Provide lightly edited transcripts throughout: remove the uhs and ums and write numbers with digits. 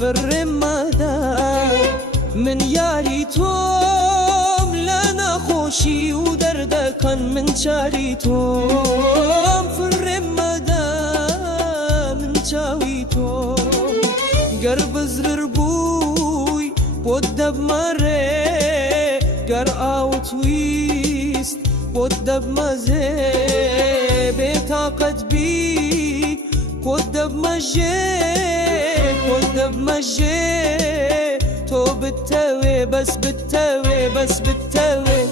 في الرمادة من ياري توم لنا خوشي ودردكن من شاري توم في الرمادة من شاوي توم قرب زرر بوي بودب مري قرقا وتويست بودب مزي بطاقت بي بودب مجي تو بالتوي بس بالتوي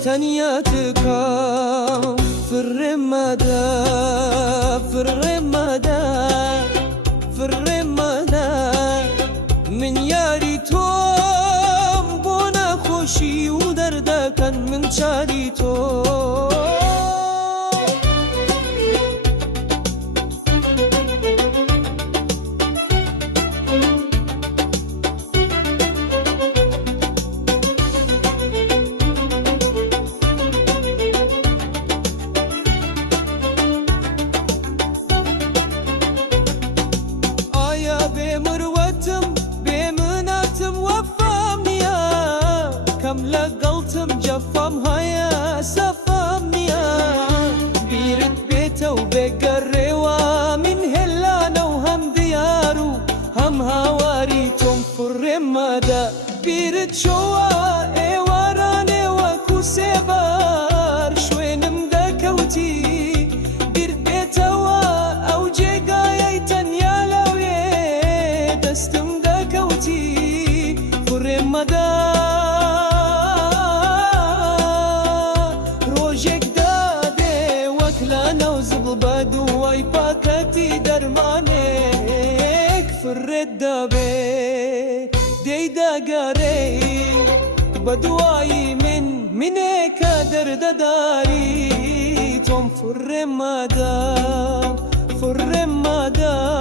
تنياتك في الرمادة من ياري توم بونا خوشي ودردكن من شاري توم لقلتم جفم هيا سفامنيا بيرد بيته وبقروا من هلانا وهم ديارو هم هواريتم في الرمادة بيرد شوا ايواراني وكو سيبار شوين مدكوتي بيرد بيته او جيقايتن يالوي دستم دكوتي في الرمادة بدواي باكتي درمانك في الردابي ديدا قاري بدواي منك درد داري توم في الرمادة